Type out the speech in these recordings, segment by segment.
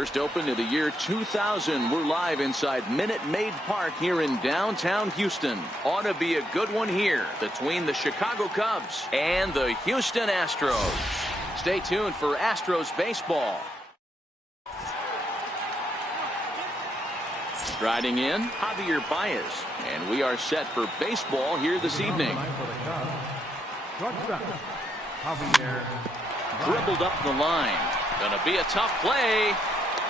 First opened in the year 2000. We're live inside Minute Maid Park here in downtown Houston. Ought to be a good one here between the Chicago Cubs and the Houston Astros. Stay tuned for Astros baseball. Striding in, Javier Baez. And we are set for baseball here this evening. Dribbled up the line. Gonna be a tough play.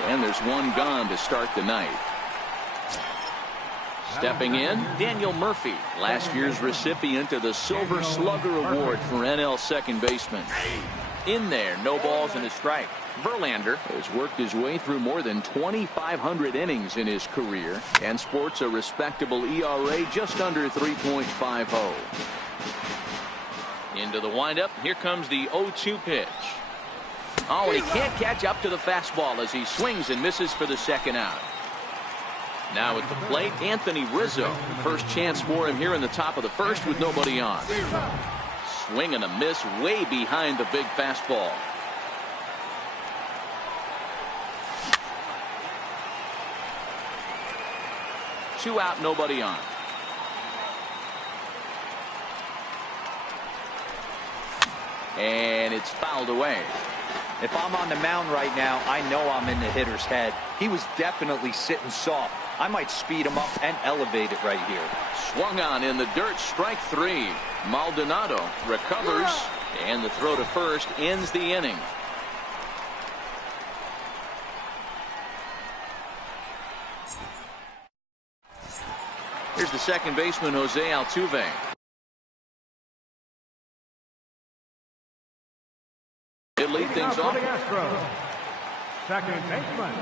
And there's one gone to start the night. Stepping in, Daniel Murphy, last year's recipient of the Silver Slugger Award for NL second baseman. In there, no balls and a strike. Verlander has worked his way through more than 2,500 innings in his career and sports a respectable ERA just under 3.50. Into the windup. Here comes the 0-2 pitch. Oh, and he can't catch up to the fastball as he swings and misses for the second out. Now at the plate, Anthony Rizzo. First chance for him here in the top of the first with nobody on. Swing and a miss way behind the big fastball. Two out, nobody on. And it's fouled away. If I'm on the mound right now, I know I'm in the hitter's head. He was definitely sitting soft. I might speed him up and elevate it right here. Swung on in the dirt, strike three. Maldonado recovers, and the throw to first ends the inning. Here's the second baseman, Jose Altuve. He'll lead things off. Second baseman.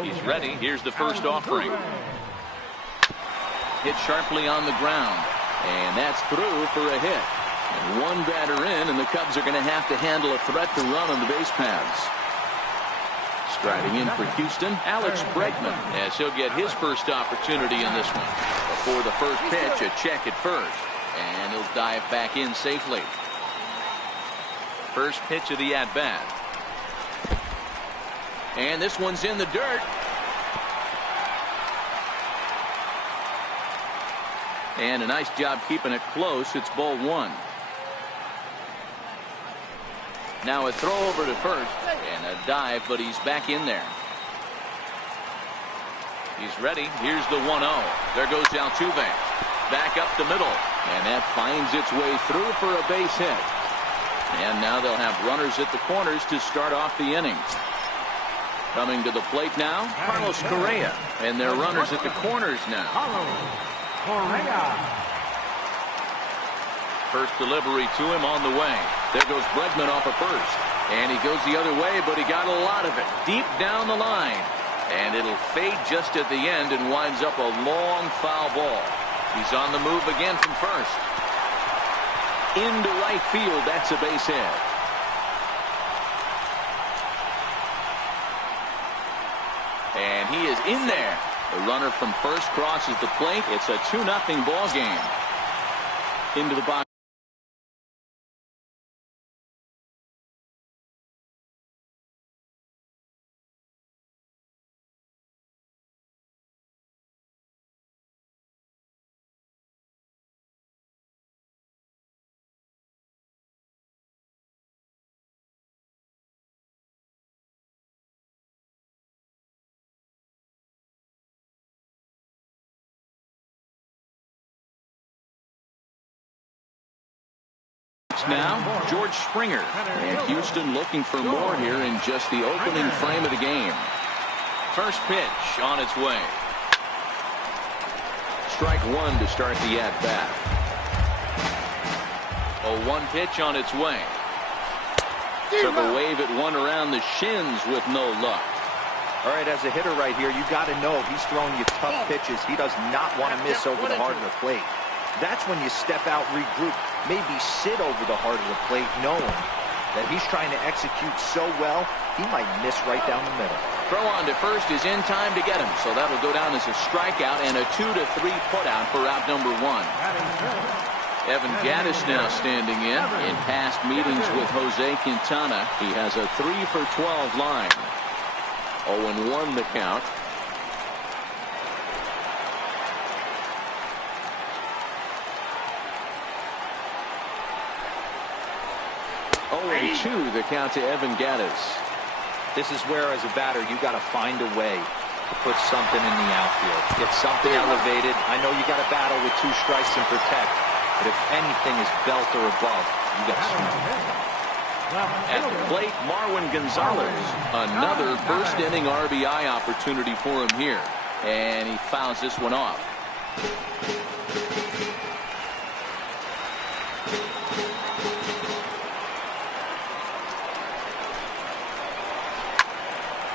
He's ready. Here's the first offering. Hit sharply on the ground. And that's through for a hit. And one batter in, and the Cubs are going to have to handle a threat to run on the base paths. Striding in for Houston, Alex Bregman, as he'll get his first opportunity in this one. Before the first pitch, a check at first. And he'll dive back in safely. First pitch of the at-bat. And this one's in the dirt. And a nice job keeping it close. It's ball one. Now a throw over to first. And a dive, but he's back in there. He's ready. Here's the 1-0. There goes Altuve. Back up the middle. And that finds its way through for a base hit. And now they'll have runners at the corners to start off the inning. Coming to the plate now, Carlos Correa. And they're runners at the corners now. First delivery to him on the way. There goes Bregman off of first. And he goes the other way, but he got a lot of it deep down the line. And it'll fade just at the end and winds up a long foul ball. He's on the move again from first. Into right field. That's a base hit. And he is in there. The runner from first crosses the plate. It's a 2-0 ball game. Into the box. Now, George Springer. And Houston looking for more here in just the opening frame of the game. First pitch on its way. Strike one to start the at-bat. A 1 pitch on its way. Took a wave at one around the shins with no luck. All right, as a hitter right here, you got to know he's throwing you tough pitches. He does not want to miss over the heart of the plate. That's when you step out, regroup, maybe sit over the heart of the plate, knowing that he's trying to execute so well, he might miss right down the middle. Throw on to first is in time to get him, so that'll go down as a strikeout and a 2-3 putout for out number one. Evan Gattis now standing in past meetings with Jose Quintana. He has a 3 for 12 line. 0-1 the count. Two, the count to Evan Gaddis. This is where, as a batter, you got to find a way to put something in the outfield. Get something elevated. I know you got to battle with 2 strikes and protect, but if anything is belt or above, you got to swing. At the plate, Marwin Gonzalez. Another first inning RBI opportunity for him here, and he fouls this one off.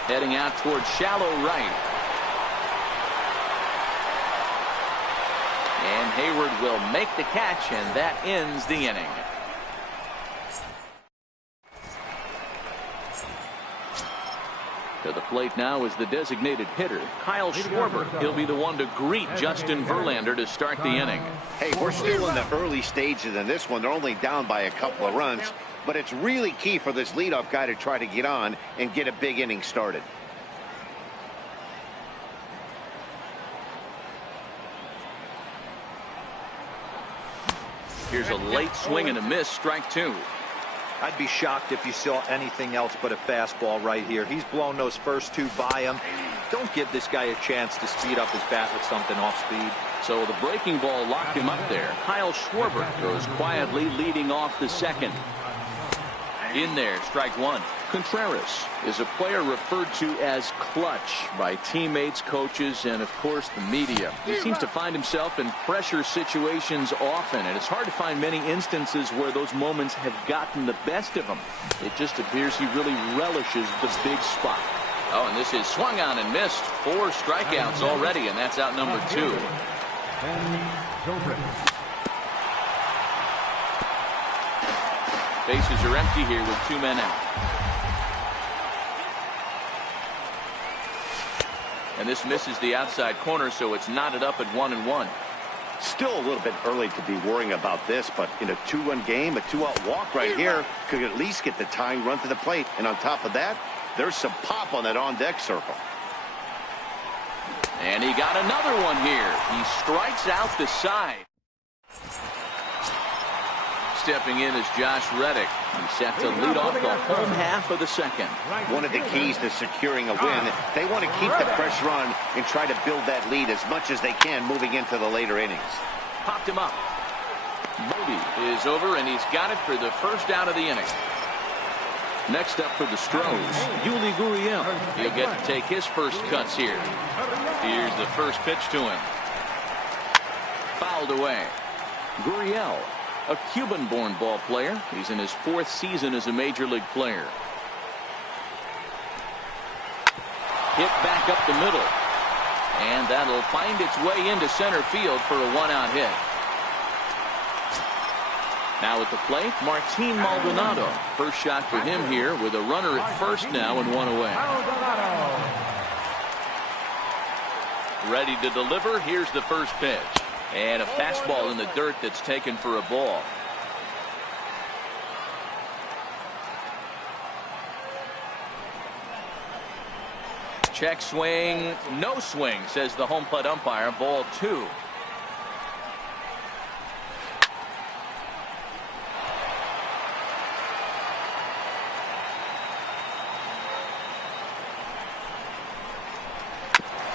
Heading out towards shallow right. And Hayward will make the catch, and that ends the inning. To the plate now is the designated hitter, Kyle Schwarber. He'll be the one to greet Justin Verlander to start the inning. Hey, we're still in the early stages in this one. They're only down by a couple of runs. But it's really key for this leadoff guy to try to get on and get a big inning started. Here's a late swing and a miss, strike 2. I'd be shocked if you saw anything else but a fastball right here. He's blown those first 2 by him. Don't give this guy a chance to speed up his bat with something off speed. So the breaking ball locked him up there. Kyle Schwarber goes quietly, leading off the second. In there, strike 1. Contreras is a player referred to as clutch by teammates, coaches, and of course the media. He seems to find himself in pressure situations often, and it's hard to find many instances where those moments have gotten the best of him. It just appears he really relishes the big spot. Oh, and this is swung on and missed. 4 strikeouts already, and that's out number 2. Bases are empty here with 2 men out. And this misses the outside corner, so it's knotted up at 1-1. Still a little bit early to be worrying about this, but in a 2-1 game, a 2-out walk right here could at least get the tying run to the plate. And on top of that, there's some pop on that on-deck circle. And he got another one here. He strikes out the side. Stepping in is Josh Reddick. He's set to lead off the home half of the second. One of the keys to securing a win, they want to keep the pressure on and try to build that lead as much as they can moving into the later innings. Popped him up. Bodie is over, and he's got it for the first out of the inning. Next up for the Stros, Yuli Gurriel. He'll get to take his first cuts here. Here's the first pitch to him. Fouled away. Gurriel, a Cuban-born ball player. He's in his 4th season as a major league player. Hit back up the middle. And that'll find its way into center field for a 1-out hit. Now at the plate, Martin Maldonado. First shot for him here with a runner at first now and 1 away. Ready to deliver. Here's the first pitch. And a fastball in the dirt that's taken for a ball. Check swing, no swing, says the home plate umpire. Ball 2.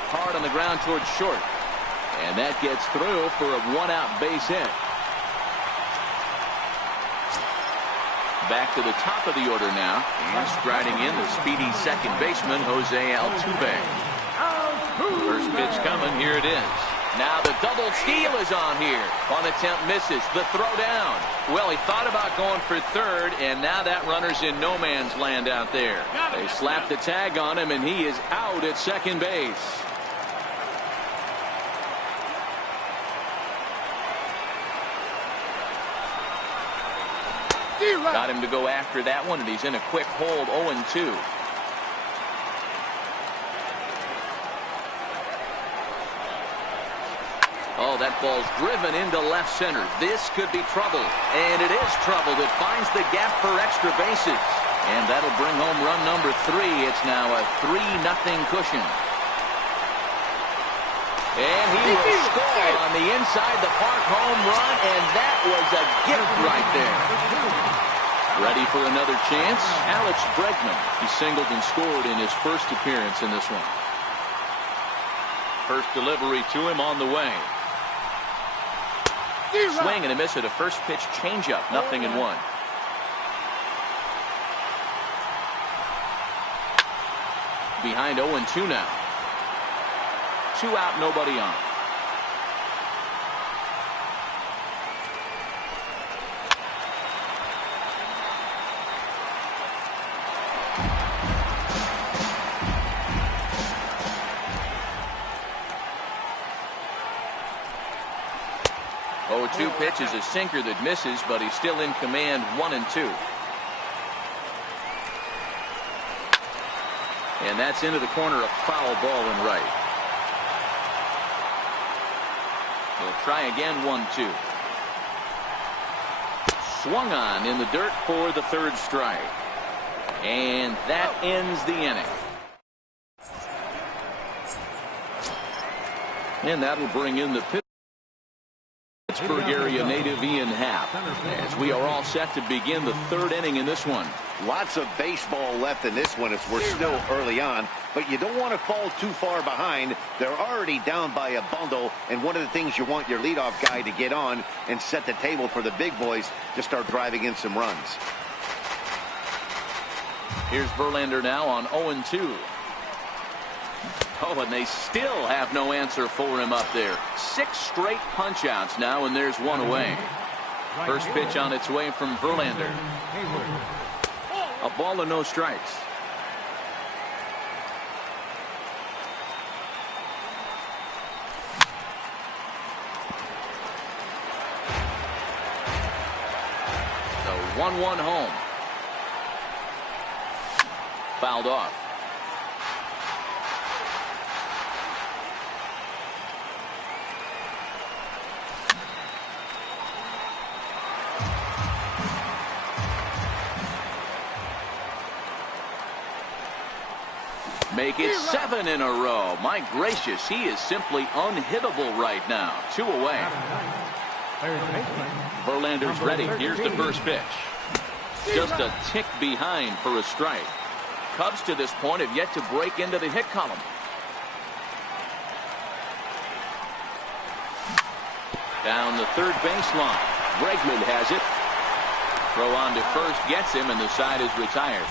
Hard on the ground towards short. And that gets through for a 1-out base hit. Back to the top of the order now. And striding in the speedy second baseman, Jose Altuve. First pitch coming. Here it is. Now the double steal is on here. On attempt misses. The throw down. Well, he thought about going for third, and now that runner's in no man's land out there. They slapped the tag on him, and he is out at second base. Got him to go after that one, and he's in a quick hold. 0-2. Oh, that ball's driven into left center. This could be trouble, and it is trouble. It finds the gap for extra bases. And that'll bring home run number 3. It's now a 3-0 cushion. And he will score on the inside the park home run, and that was a gift right there. Ready for another chance? Alex Bregman. He singled and scored in his first appearance in this one. First delivery to him on the way. Swing and a miss at a first pitch changeup. 0-1. Behind 0-2 now. 2 out, nobody on. Two pitch is a sinker that misses, but he's still in command. 1-2. And that's into the corner, a foul ball and right. He'll try again. 1-2. Swung on in the dirt for the third strike. And that ends the inning. And that'll bring in the Pittsburgh area native Ian Happ, as we are all set to begin the third inning in this one. Lots of baseball left in this one as we're still early on, but you don't want to fall too far behind. They're already down by a bundle, and one of the things you want your leadoff guy to get on and set the table for the big boys to start driving in some runs. Here's Verlander now on 0-2. Oh, and they still have no answer for him up there. 6 straight punch-outs now, and there's one away. First pitch on its way from Verlander. A ball and no strikes. The 1-1 home. Fouled off. Make it 7 in a row. My gracious, he is simply unhittable right now. 2 away. Verlander's ready. Here's the first pitch. Just a tick behind for a strike. Cubs to this point have yet to break into the hit column. Down the third baseline. Bregman has it. Throw on to first gets him, and the side is retired.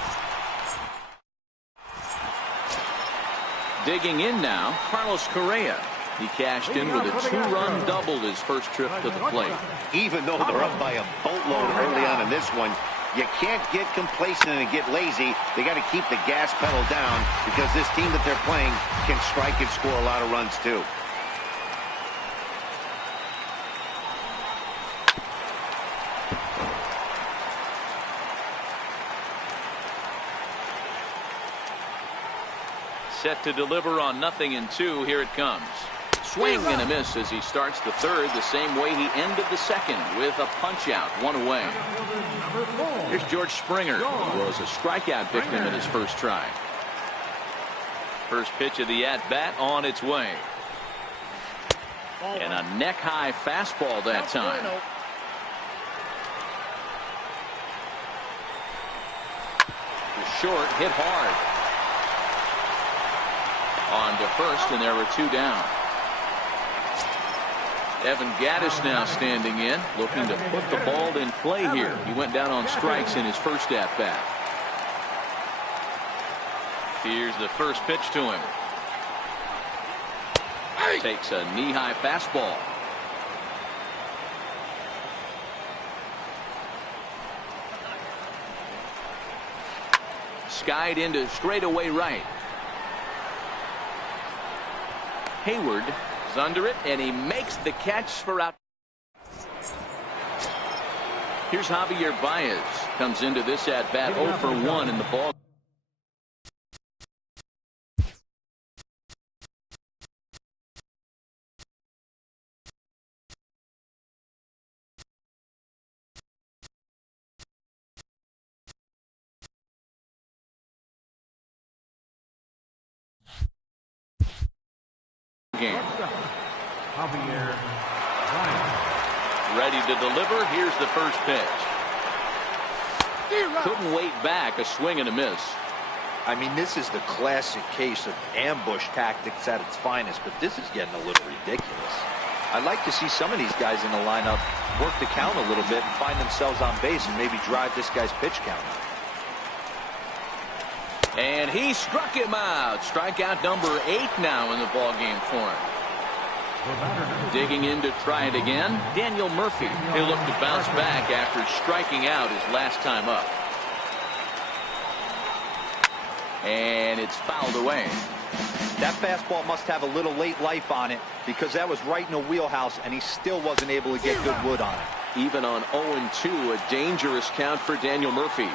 Digging in now, Carlos Correa. He cashed in with a 2-run double his first trip to the plate. Even though they're up by a boatload early on in this one, you can't get complacent and get lazy. They got to keep the gas pedal down because this team that they're playing can strike and score a lot of runs too. Set to deliver on 0-2. Here it comes. Swing and a miss as he starts the third the same way he ended the second, with a punch out. 1 away. Here's George Springer, who was a strikeout victim in his first try. First pitch of the at-bat on its way. And a neck-high fastball that time. Short, hit hard. On to first, and there were 2 down. Evan Gattis now standing in, looking to put the ball in play here. He went down on strikes in his first at-bat. Here's the first pitch to him. Takes a knee-high fastball. Skied into straightaway right. Hayward is under it, and he makes the catch for out. Here's Javier Baez. Comes into this at-bat 0 for 1 in the ball. game. Ready to deliver. Here's the first pitch. Couldn't wait back. A swing and a miss. I mean, this is the classic case of ambush tactics at its finest, but this is getting a little ridiculous. I'd like to see some of these guys in the lineup work the count a little bit and find themselves on base and maybe drive this guy's pitch count. And he struck him out. Strikeout number 8 now in the ballgame for him. Digging in to try it again, Daniel Murphy. He'll look to bounce back after striking out his last time up. And it's fouled away. That fastball must have a little late life on it because that was right in the wheelhouse and he still wasn't able to get good wood on it. Even on 0-2, a dangerous count for Daniel Murphy.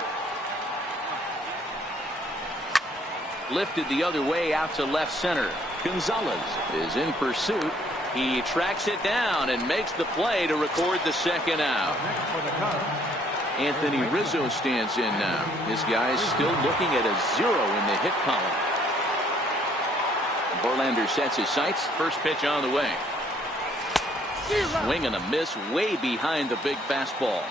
Lifted the other way out to left center. Gonzalez is in pursuit. He tracks it down and makes the play to record the second out. Anthony Rizzo stands in now. This guy is still looking at a 0 in the hit column. Verlander sets his sights. First pitch on the way. Swing and a miss way behind the big fastball.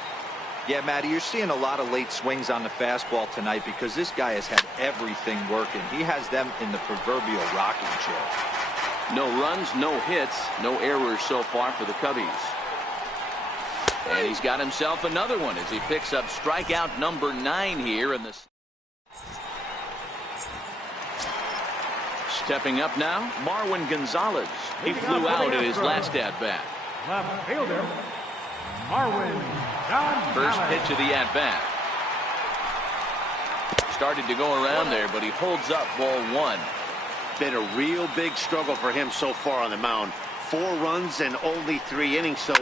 Yeah, Matty, you're seeing a lot of late swings on the fastball tonight because this guy has had everything working. He has them in the proverbial rocking chair. No runs, no hits, no errors so far for the Cubbies. And he's got himself another one as he picks up strikeout number 9 here in this. Stepping up now, Marwin Gonzalez. He flew out at his last at-bat. Left fielder, Marwin Gonzalez. First pitch of the at-bat. Started to go around there, but he holds up ball 1. Been a real big struggle for him so far on the mound. 4 runs and only 3 innings, so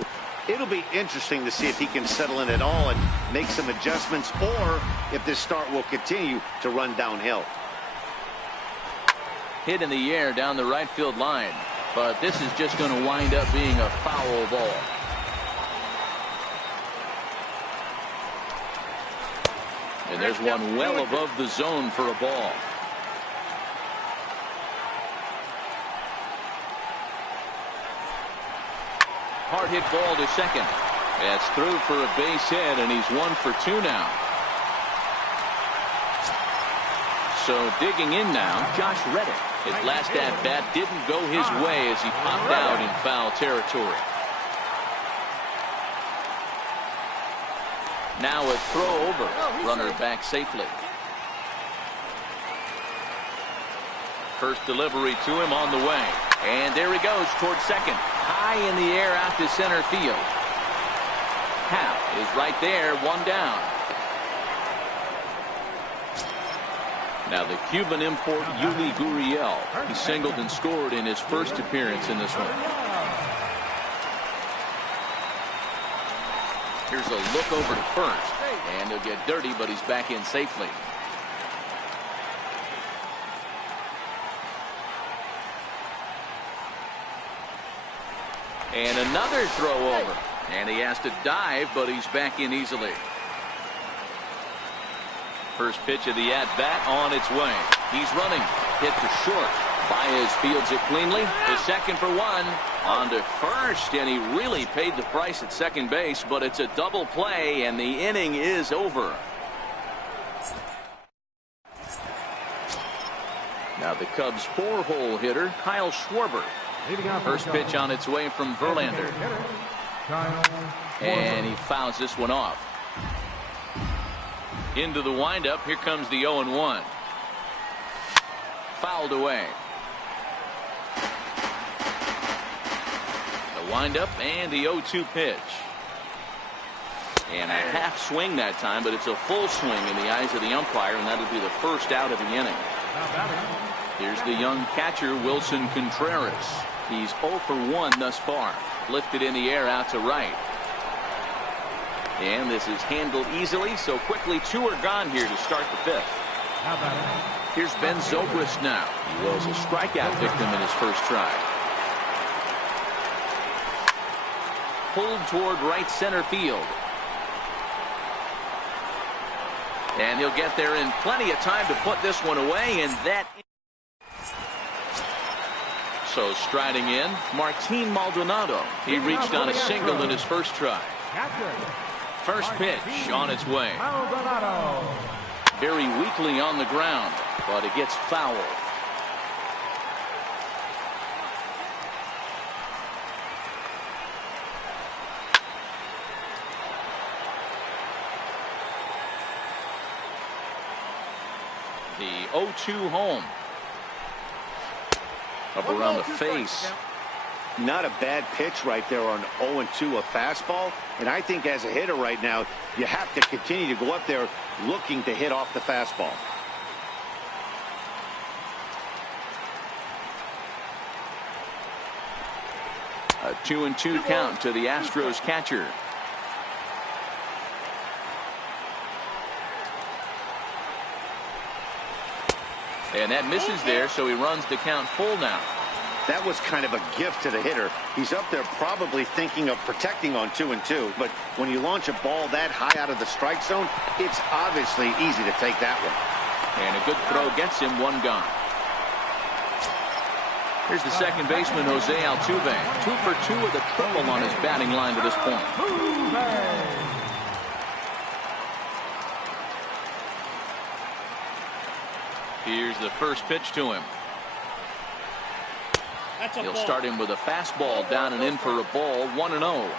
it'll be interesting to see if he can settle in at all and make some adjustments, or if this start will continue to run downhill. Hit in the air down the right field line, but this is just going to wind up being a foul ball. And there's one well above the zone for a ball. Hard hit ball to second. That's through for a base hit, and he's 1 for 2 now. So digging in now, Josh Reddick. His last at-bat didn't go his way as he popped out in foul territory. Now a throw over. Runner back safely. First delivery to him on the way. And there he goes towards second. High in the air out to center field. Happ is right there, 1 down. Now the Cuban import Yuli Gurriel. He singled and scored in his first appearance in this one. Here's a look over to first. And he'll get dirty, but he's back in safely. And another throw over. And he has to dive, but he's back in easily. First pitch of the at-bat on its way. He's running. Hit to short. Baez fields it cleanly. The second for 1. On to first, and he really paid the price at second base, but it's a double play, and the inning is over. Now the Cubs' 4-hole hitter, Kyle Schwarber. First pitch on its way from Verlander. And he fouls this one off. Into the windup. Here comes the 0-1. Fouled away. The windup and the 0-2 pitch. And a half swing that time, but it's a full swing in the eyes of the umpire, and that'll be the first out of the inning. Here's the young catcher, Wilson Contreras. He's 0 for 1 thus far. Lifted in the air out to right. And this is handled easily, so quickly 2 are gone here to start the 5th. Here's Ben Zobrist now. He was a strikeout victim in his first try. Pulled toward right center field. And he'll get there in plenty of time to put this one away, and that Also striding in, Martin Maldonado. He reached on a single in his first try. First pitch on its way. Very weakly on the ground, but it gets fouled. The 0-2 home. Up around the face. Not a bad pitch right there on 0-2, a fastball. And I think as a hitter right now, you have to continue to go up there looking to hit off the fastball. A 2-2 count to the Astros catcher. And that misses there, so he runs the count full now. That was kind of a gift to the hitter. He's up there probably thinking of protecting on 2-2, but when you launch a ball that high out of the strike zone, it's obviously easy to take that one. And a good throw gets him one gone. Here's the second baseman, Jose Altuve. 2 for 2 with a triple on his batting line to this point. Here's the first pitch to him. He'll start him with a fastball down and in for a ball, 1-0.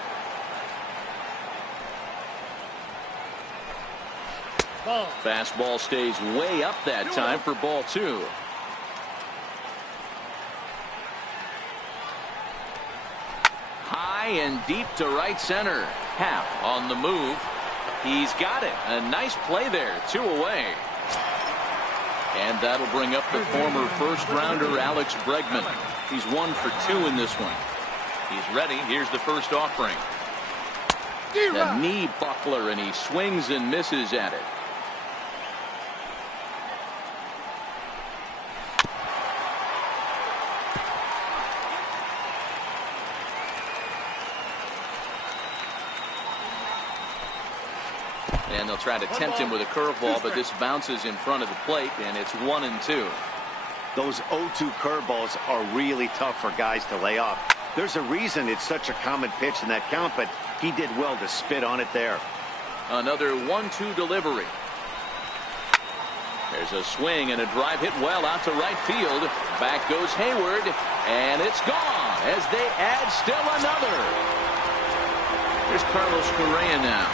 Fastball stays way up that time for ball 2. High and deep to right center. Happ on the move. He's got it. A nice play there. 2 away. And that'll bring up the former first-rounder Alex Bregman. He's 1 for 2 in this one. He's ready. Here's the first offering. The knee buckler, and he swings and misses at it. And they'll try to tempt him with a curveball, but this bounces in front of the plate, and it's 1-2. Those 0-2 curveballs are really tough for guys to lay off. There's a reason it's such a common pitch in that count, but he did well to spit on it there. Another 1-2 delivery. There's a swing and a drive hit well out to right field. Back goes Hayward, and it's gone as they add still another. Here's Carlos Correa now.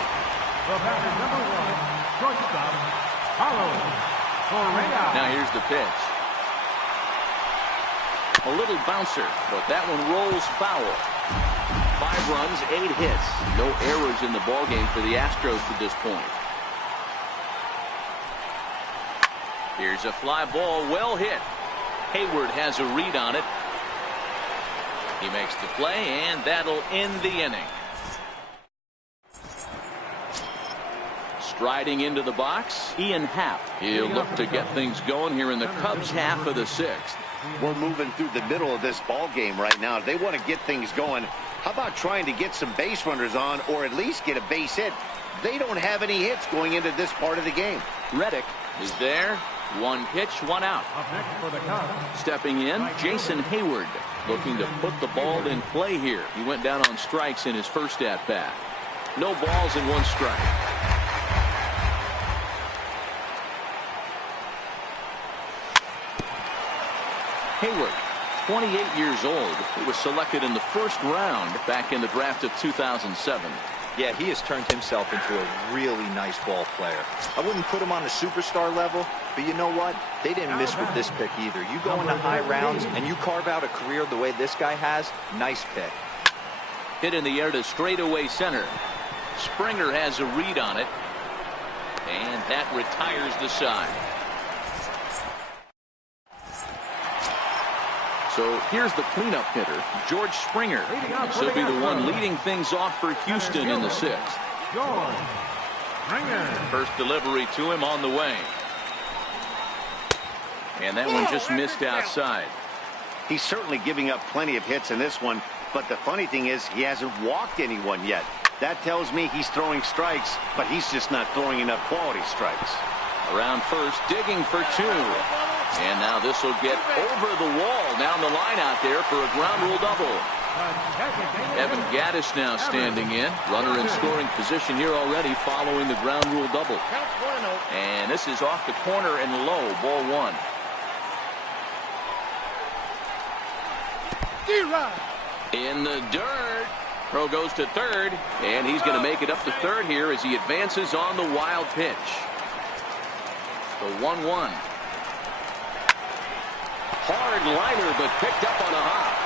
The batter, number 1, shortstop, Carlos Correa. Now here's the pitch. A little bouncer, but that one rolls foul. 5 runs, 8 hits. No errors in the ballgame for the Astros to this point. Here's a fly ball, well hit. Hayward has a read on it. He makes the play, and that'll end the inning. Striding into the box, Ian Happ. He'll look to get things going here in the Cubs half of the 6th. We're moving through the middle of this ball game right now. They want to get things going. How about trying to get some base runners on, or at least get a base hit? They don't have any hits going into this part of the game. Reddick is there. 1 pitch, 1 out. Up next for the Cubs. Stepping in, Jason Hayward, looking to put the ball in play here. He went down on strikes in his first at-bat. No balls and 1 strike. Hayward, 28 years old. He was selected in the first round back in the draft of 2007. Yeah, he has turned himself into a really nice ball player. I wouldn't put him on the superstar level, but you know what? They didn't miss with this pick either. You go into high rounds and you carve out a career the way this guy has, nice pick. Hit in the air to straightaway center. Springer has a read on it, and that retires the side. So here's the cleanup hitter, George Springer. This will be the one leading things off for Houston in the 6th. George Springer. First delivery to him on the way. And that one just missed outside. He's certainly giving up plenty of hits in this one, but the funny thing is he hasn't walked anyone yet. That tells me he's throwing strikes, but he's just not throwing enough quality strikes. Around first, digging for 2. And now this will get over the wall down the line out there for a ground rule double. Evan Gaddis now standing in. Runner in scoring position here already following the ground rule double. And this is off the corner and low. Ball one. In the dirt. Throw goes to third. And he's going to make it up to third here as he advances on the wild pitch. The 1-1. Hard liner, but picked up on a hop.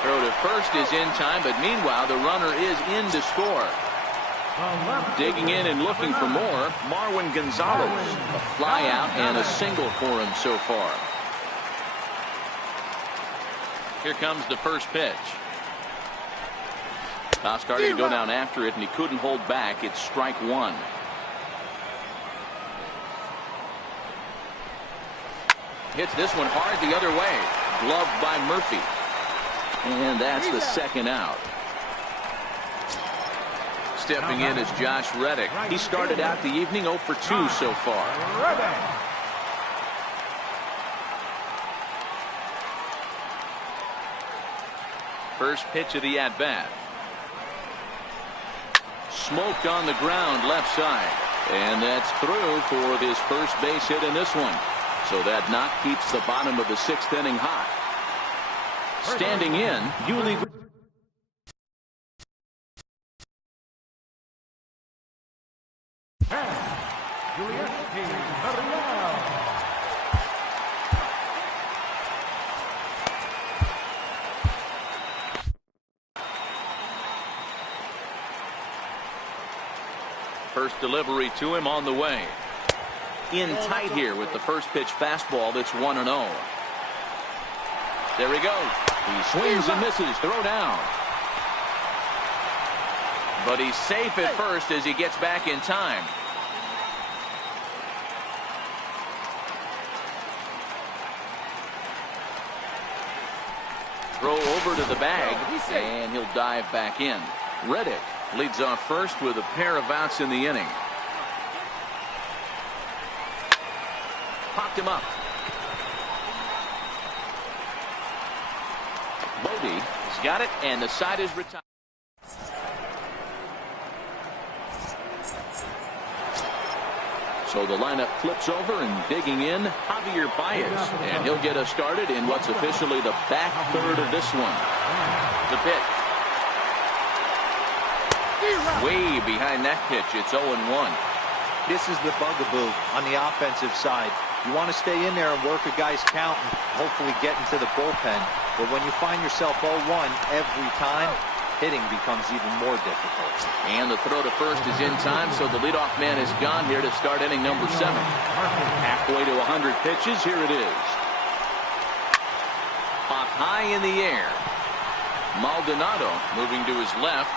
Throw to first is in time, but meanwhile the runner is in to score. Digging in and looking for more, Marwin Gonzalez. A fly out and a single for him so far. Here comes the first pitch. Now starting to go down after it, and he couldn't hold back. It's strike one. Hits this one hard the other way. Gloved by Murphy. And that's the second out. Stepping in is Josh Reddick. He started out the evening 0 for 2 so far. First pitch of the at-bat. Smoked on the ground left side. And that's through for his first base hit in this one. So that knock keeps the bottom of the sixth inning hot. Standing in, Yuli. First delivery to him on the way. In tight here with the first pitch fastball that's 1-0. There he goes. He swings and misses. Throw down. But he's safe at first as he gets back in time. Throw over to the bag, and he'll dive back in. Reddick leads off first with a pair of outs in the inning. Popped him up. Bodie has got it, and the side is retired. So the lineup flips over, and digging in, Javier Baez. And he'll get us started in what's officially the back third of this one. The pitch. Way behind that pitch. It's 0-1. This is the bugaboo on the offensive side. You want to stay in there and work a guy's count and hopefully get into the bullpen. But when you find yourself 0-1 every time, hitting becomes even more difficult. And the throw to first is in time, so the leadoff man is gone here to start inning number 7. Halfway to 100 pitches, here it is. Popped high in the air. Maldonado moving to his left,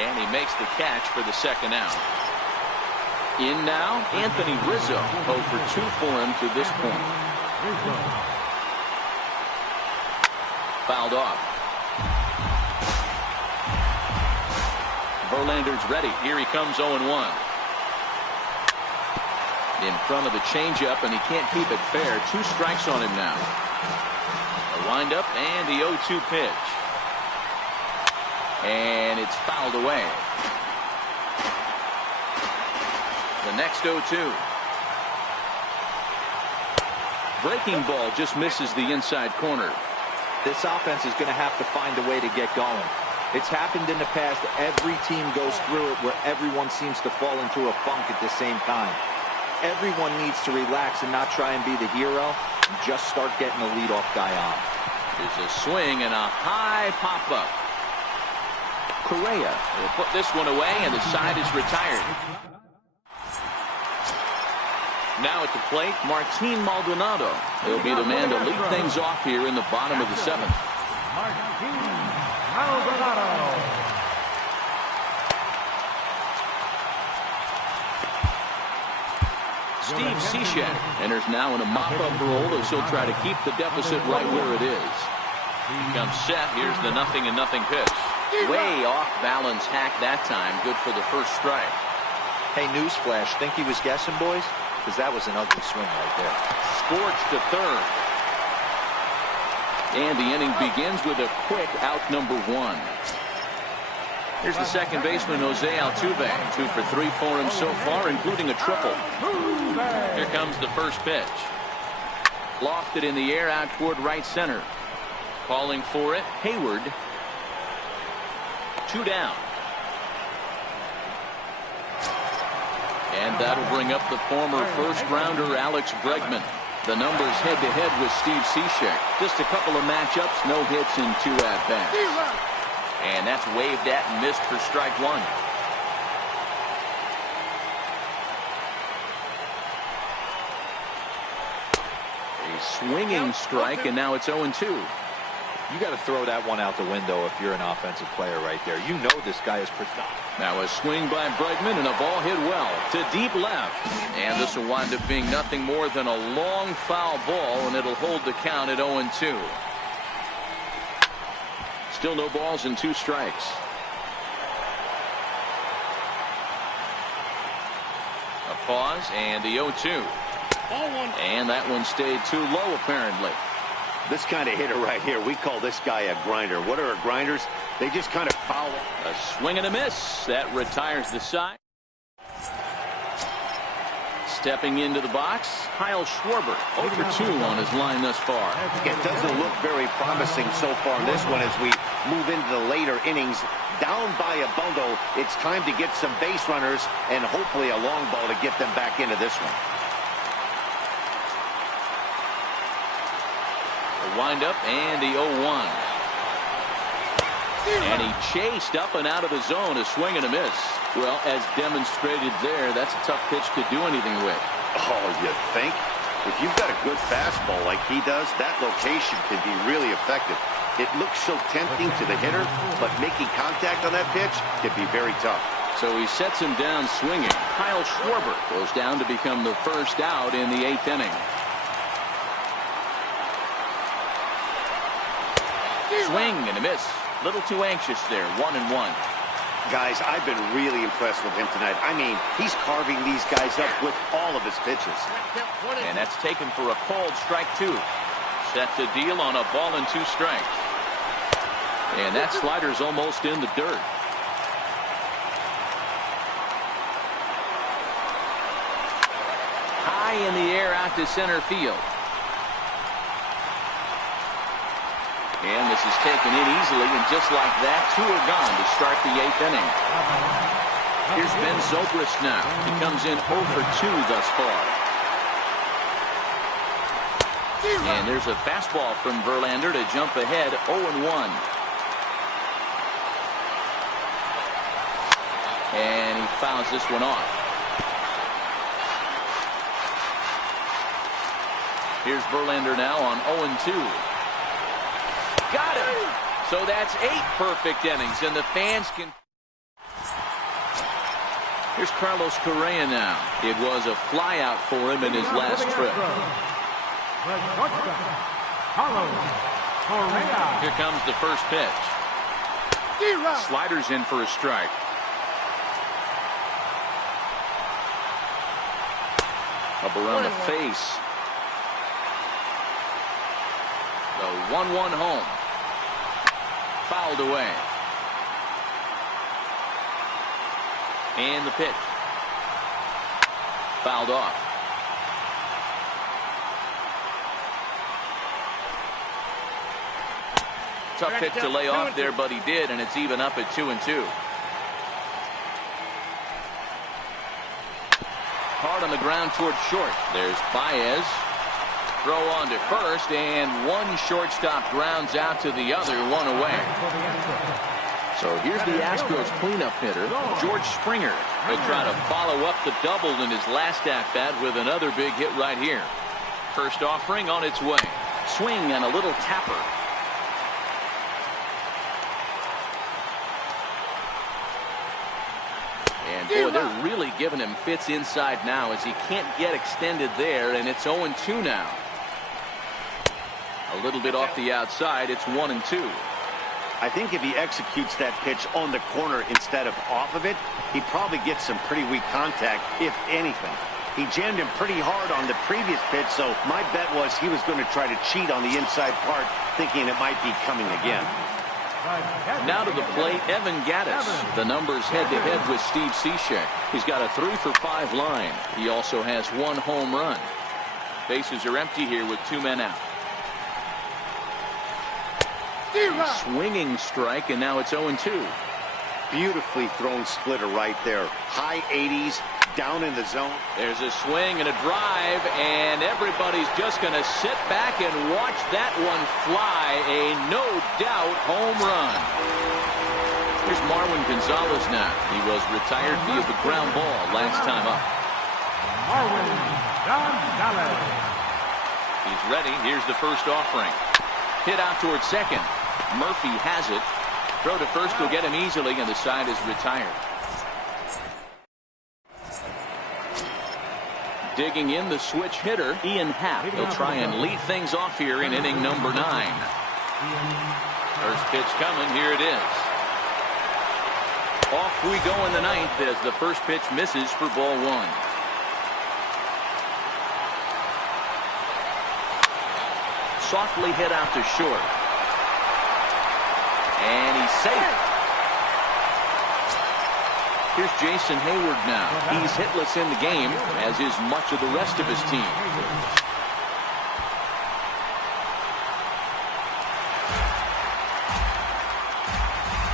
and he makes the catch for the second out. In now, Anthony Rizzo, 0 for 2 for him to this point. Fouled off. Verlander's ready. Here he comes 0-1. In front of the changeup, and he can't keep it fair. 2 strikes on him now. A windup and the 0-2 pitch. And it's fouled away. The next 0-2. Breaking ball just misses the inside corner. This offense is going to have to find a way to get going. It's happened in the past. Every team goes through it where everyone seems to fall into a funk at the same time. Everyone needs to relax and not try and be the hero and just start getting the leadoff guy on. There's a swing and a high pop-up. Correa will put this one away, and the side is retired. Now at the plate, Martin Maldonado. He'll be the man to lead things off here in the bottom of the 7th. Martin Maldonado. Steve Cishek enters now in a mop-up role as he'll try to keep the deficit right where it is. He comes set. Here's the 0-0 pitch. Way off balance hack that time. Good for the first strike. Hey, newsflash. Think he was guessing, boys? because that was an ugly swing right there. Scorched to third. And the inning begins with a quick out number 1. Here's the second baseman, Jose Altuve. 2 for 3 for him so far, including a triple. Here comes the first pitch. Lofted in the air out toward right center. Calling for it, Hayward. 2 down. And that'll bring up the former first-rounder Alex Bregman. The numbers head-to-head with Steve Cishek. Just a couple of matchups, no hits in 2 at-bats. And that's waved at and missed for strike 1. A swinging strike, and now it's 0-2. You got to throw that one out the window if you're an offensive player right there. You know this guy is pretty. Now a swing by Bregman and a ball hit well to deep left. And this will wind up being nothing more than a long foul ball, and it'll hold the count at 0-2. Still no balls and 2 strikes. A pause and the 0-2. And that one stayed too low apparently. This kind of hitter right here, we call this guy a grinder. What are grinders? They just kind of foul. A swing and a miss. That retires the side. Stepping into the box, Kyle Schwarber. 0 for 2 on his line thus far. It doesn't look very promising so far in this one as we move into the later innings. Down by a bundle, it's time to get some base runners and hopefully a long ball to get them back into this one. Wind up and the 0-1. And he chased up and out of the zone, a swing and a miss. Well, as demonstrated there, that's a tough pitch to do anything with. Oh, you think? If you've got a good fastball like he does, that location can be really effective. It looks so tempting to the hitter, but making contact on that pitch can be very tough. So he sets him down swinging. Kyle Schwarber goes down to become the first out in the 8th inning. Swing and a miss. Little too anxious there. 1-1. Guys, I've been really impressed with him tonight. I mean, he's carving these guys up with all of his pitches. And that's taken for a called strike 2. Set the deal on a ball and 2 strikes. And that slider's almost in the dirt. High in the air out to center field. And this is taken in easily, and just like that, 2 are gone to start the 8th inning. Here's Ben Zobrist now. He comes in 0 for 2 thus far. And there's a fastball from Verlander to jump ahead 0-1. And he fouls this one off. Here's Verlander now on 0-2. Got it. So that's 8 perfect innings, and the fans can. Here's Carlos Correa now. It was a flyout for him in his last trip. Here comes the first pitch. Sliders in for a strike. Up around the face. The 1-1 home. Fouled away. And the pitch. Fouled off. Tough pitch to lay off there, but he did, and it's even up at 2-2. Hard on the ground towards short. There's Baez. Throw on to first, and one shortstop grounds out to the other, 1 away. So here's the Astros cleanup hitter, George Springer. He'll try to follow up the double in his last at-bat with another big hit right here. First offering on its way. Swing and a little tapper. And boy, they're really giving him fits inside now as he can't get extended there, and it's 0-2 now. A little bit off the outside, it's 1-2. I think if he executes that pitch on the corner instead of off of it, he probably gets some pretty weak contact, if anything. He jammed him pretty hard on the previous pitch, so my bet was he was going to try to cheat on the inside part, thinking it might be coming again. Now to the plate, Evan Gattis. The numbers head-to-head with Steve Cishek. He's got a 3-for-5 line. He also has 1 home run. Bases are empty here with 2 men out. Swinging strike, and now it's 0-2. Beautifully thrown splitter right there. High 80s, down in the zone. There's a swing and a drive, and everybody's just going to sit back and watch that one fly. A no-doubt home run. Here's Marwin Gonzalez now. He was retired via the ground ball last time up. Marwin Gonzalez. He's ready. Here's the first offering. Hit out towards second. Murphy has it. Throw to first will get him easily, and the side is retired. Digging in the switch hitter, Ian Happ. He'll try and lead things off here in inning number 9. First pitch coming. Here it is. Off we go in the 9th as the first pitch misses for ball 1. Softly hit out to short. And he's safe. Here's Jason Hayward now. He's hitless in the game, as is much of the rest of his team.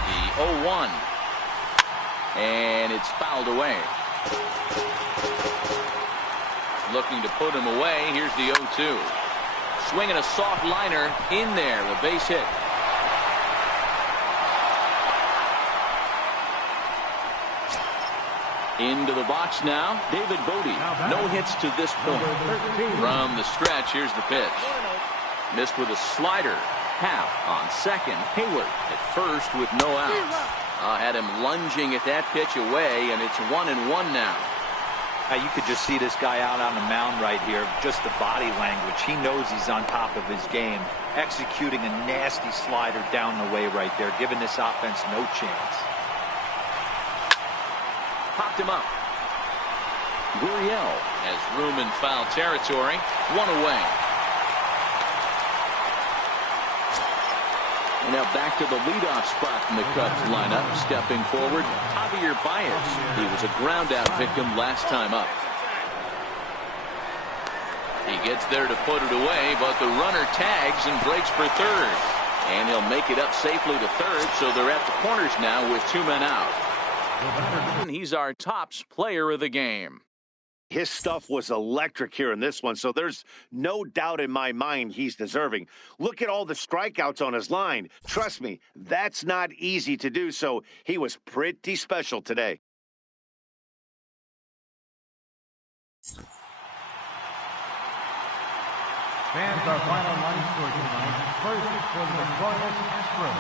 The 0-1. And it's fouled away. Looking to put him away. Here's the 0-2. Swinging a soft liner in there. A base hit. Into the box now, David Bodie. No hits to this point. From the stretch, here's the pitch. Missed with a slider. Happ on second. Hayward at first with no outs. Had him lunging at that pitch away, and it's 1-1 now. You could just see this guy out on the mound right here. Just the body language. He knows he's on top of his game. Executing a nasty slider down the way right there, giving this offense no chance. Popped him up. Gurriel has room in foul territory. 1 away. Now back to the leadoff spot in the Cubs lineup. Stepping forward, Javier Baez. He was a ground-out victim last time up. He gets there to put it away, but the runner tags and breaks for third. And he'll make it up safely to third, so they're at the corners now with 2 men out. He's our tops player of the game. His stuff was electric here in this one, so there's no doubt in my mind he's deserving. Look at all the strikeouts on his line. Trust me, that's not easy to do, so he was pretty special today. Fans, our final line score tonight. First for the Royals Astros,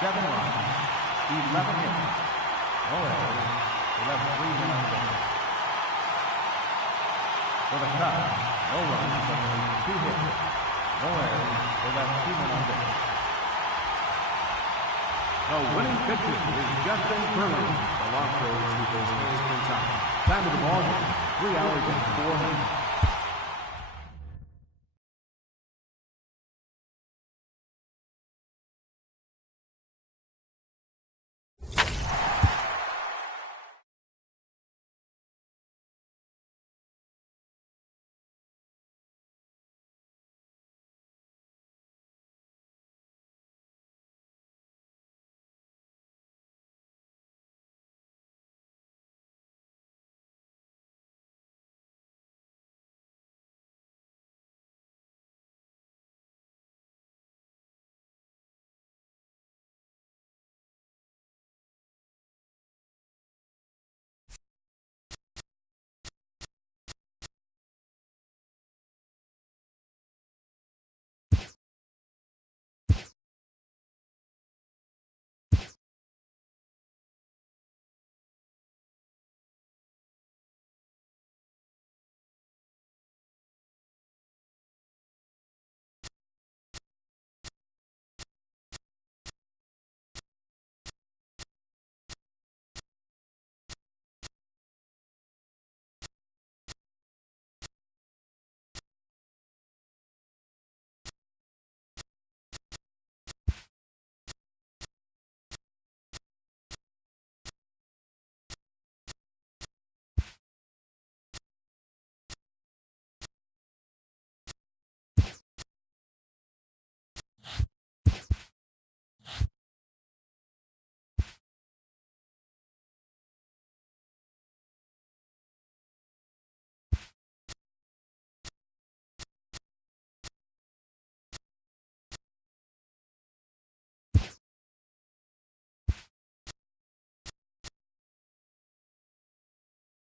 7 runs, 11 hits. Royals will have 3 men on base. For the Cubs, no runs, but only 2 hits. Royals will have 2 men on base. The winning pitcher is Justin Verlander. The loss goes to the Time of the ball, 3 hours and 4 minutes.